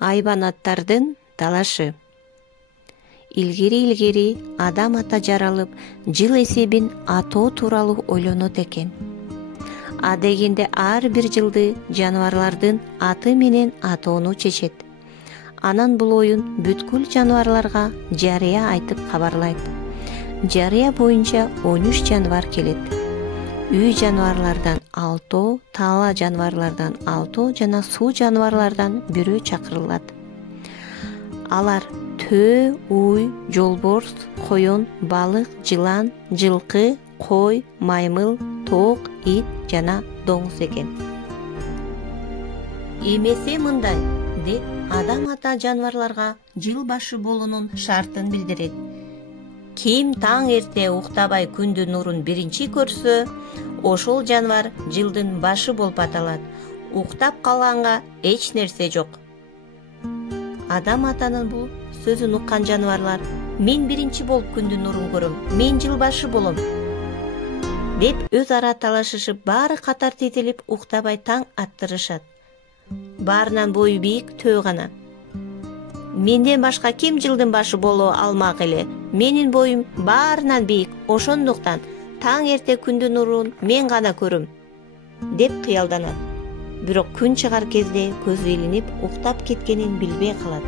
Айбанаттардын талашы. Илгери адам ата жаралып, жыл эсебин атоо тууралуу ойлонот экен. А дегенде ар бир жылды жаныбарлардын аты менен атоону чечет. Анан бул оюн бүткүл жаныбарларга жарыя айтып кабарлайт. Жарыя боюнча 13 жаныбар келет. Үй жаныбарлардан 6, таала жаныбарлардан 6 жана суу жаныбарлардан 1 чакырылат. Алар төө, уй, жолборс, коён, балык, жылан, жылкы, кой, маймыл, тоок, ит жана доңуз экен. Эмесе мындай деп адам ата жаныбарларга жыл башы болуунун шартын билдирет. Ким таң эрте уктабай күндүн нурун биринчи көрсө, ошол жаныбар жылдын башы болуп аталат. Уктап калганга эч нерсе жок. Адам атанын бул сөзүн уккан жаныбарлар: "Мен биринчи болуп күндүн нурун көрөм, мен жыл башы болом" деп өз ара талашышып, баары катар тизилип уктабай таң аттырышат. Баарынан бою бийик төө гана. Менден башка ким жылдын башы боло алмак эле? Менин боюм баарынан бийик, ошондуктан таң эрте күндүн нурун мен гана көрөм деп кыялданат. Бирок күн чыгар кезде көзү илинип уктап кеткенин билбей калат.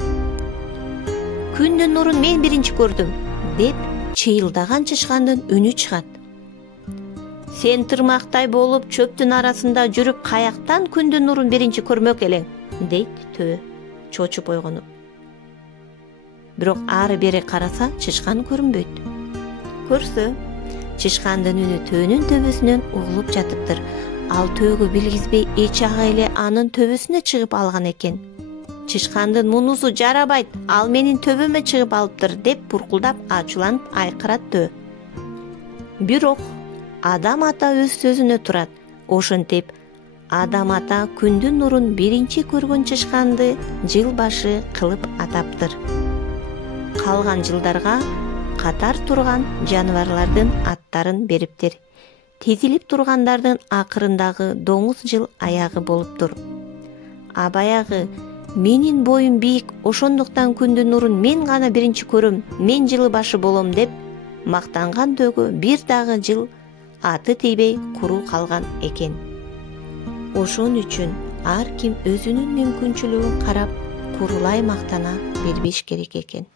Күндүн нурун мен биринчи көрдүм деп чыйылдаган чычкандын үнү чыгат. Сен тырмактай болуп чөптүн арасында жүрүп каяктан күндүн нурун биринчи көрмөк элең дейт төө, чочуп ойгонуп. Бирок ары бери караса чычкан көрүнбөйт. Көрсө, чычкандын үнү төөнүн төбөсүнөн угулуп жатыптыр. Ал төөгө билгизбей эч ага эле анын төбөсүнө чыгып алган экен. Чычкандын мунусу жарабайт, ал менин төбөмө чыгып алыптыр деп буркулдап ачууланып айкырат төө. Бирок адам ата өз сөзүнө турат. Ошентип адам ата күндүн нурун биринчи көргөн чычканды жыл башы кылып атаптыр. Калган жылдарга катар турган жаныбарлардын аттарын бериптир. Тизилип тургандардын акырындагы доңуз жыл аягы болуптур. А баягы менин боюм бийик, ошондуктан күндүн нурун мен гана биринчи көрөм, мен жылы башы болом деп мактанган төөгө бир дагы жыл аты тийбей куру калган экен. Ошон үчүн ар ким өзүнүн мүмкүнчүлүгүн карап курулай мактана бербеш керек экен.